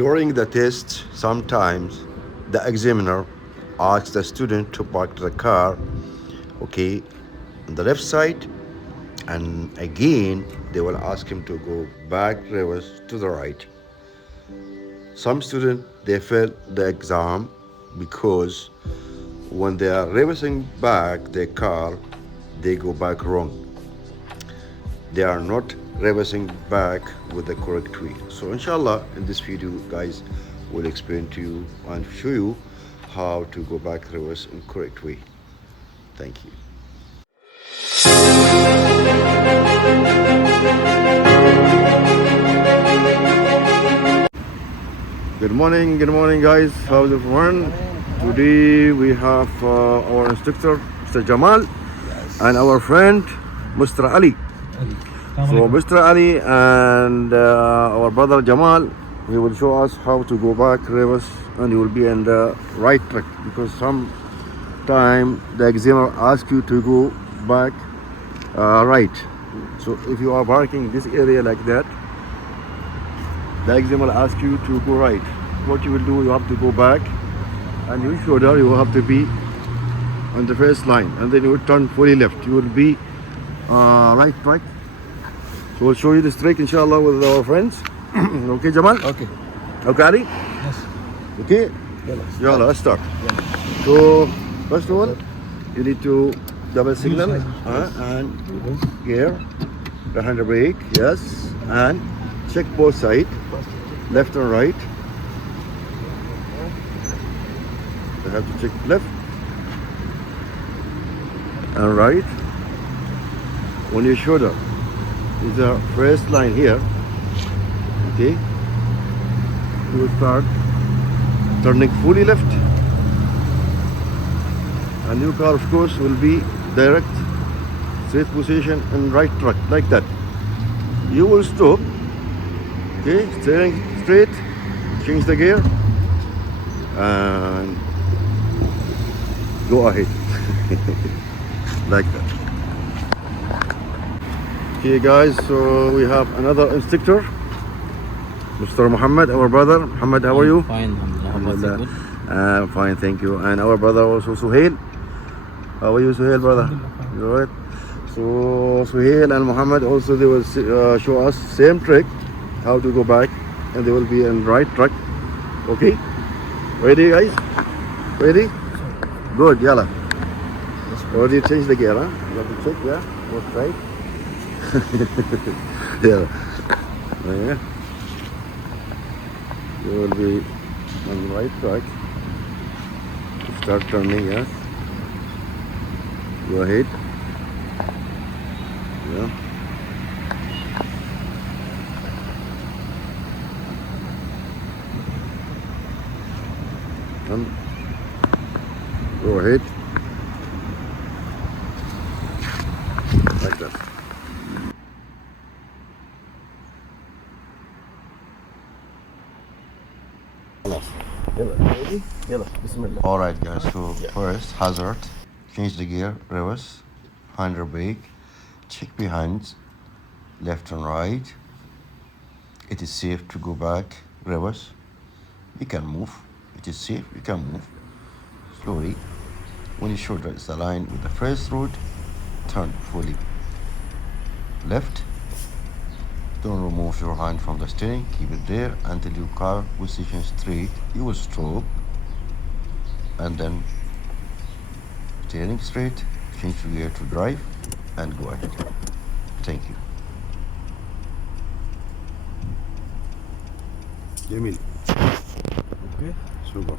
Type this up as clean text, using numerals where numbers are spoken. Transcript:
During the test, sometimes the examiner asks the student to park the car, okay, on the left side, and again they will ask him to go back reverse to the right. Some students they fail the exam because when they are reversing back their car, they go back wrong. They are not reversing back with the correct way. So inshallah in this video guys will explain to you and show you how to go back reverse in correct way. Thank you. Good morning guys. How's everyone? Today we have our instructor Mr. Jamal and our friend Mr. Ali. So Mr. Ali and our brother Jamal, he will show us how to go back reverse and you will be in the right track, because sometime the examiner asks you to go back right. So if you are parking this area like that, the examiner asks you to go right. What you will do, you have to go back and your shoulder, you have to be on the first line, and then you will turn fully left. You will be right track. So we'll show you this trick inshallah with our friends. Okay Jamal? Okay. Okay Ali? Yes. Okay? Yalla, let's start. So first of all, you need to double signal and gear, the hand brake, yes, and check both sides, left and right. You have to check left and right. On your shoulder is the first line here. Okay, you will start turning fully left, and your car of course will be direct straight position and right track like that. You will stop, okay, steering straight, change the gear and go ahead like that. Okay guys, so we have another instructor, Mr. Mohamed, our brother. Mohamed, how are you? Fine, Alhamdulillah. Fine, thank you. And our brother also Suhail. How are you, Suhail, brother? You alright? So Suhail and Mohamed also, they will show us same trick, how to go back, and they will be in right track. Okay? Ready guys? Ready? Good, yalla. Already change the gear, huh? You have to check, yeah? Both right? Yeah. Yeah. You will be on the right track. Start turning, yes. Go ahead. Yeah. And go ahead. Like that. Ready? Yalla, bismillah. Alright guys, so first hazard, change the gear, reverse, hand brake, check behind, left and right. It is safe to go back, reverse. You can move. It is safe, you can move. Slowly. When your shoulder is aligned with the first road, turn fully left. Don't remove your hand from the steering, keep it there until your car position straight. You will stop and then steering straight, change the gear to drive and go ahead. Thank you. Jamil. Okay, super.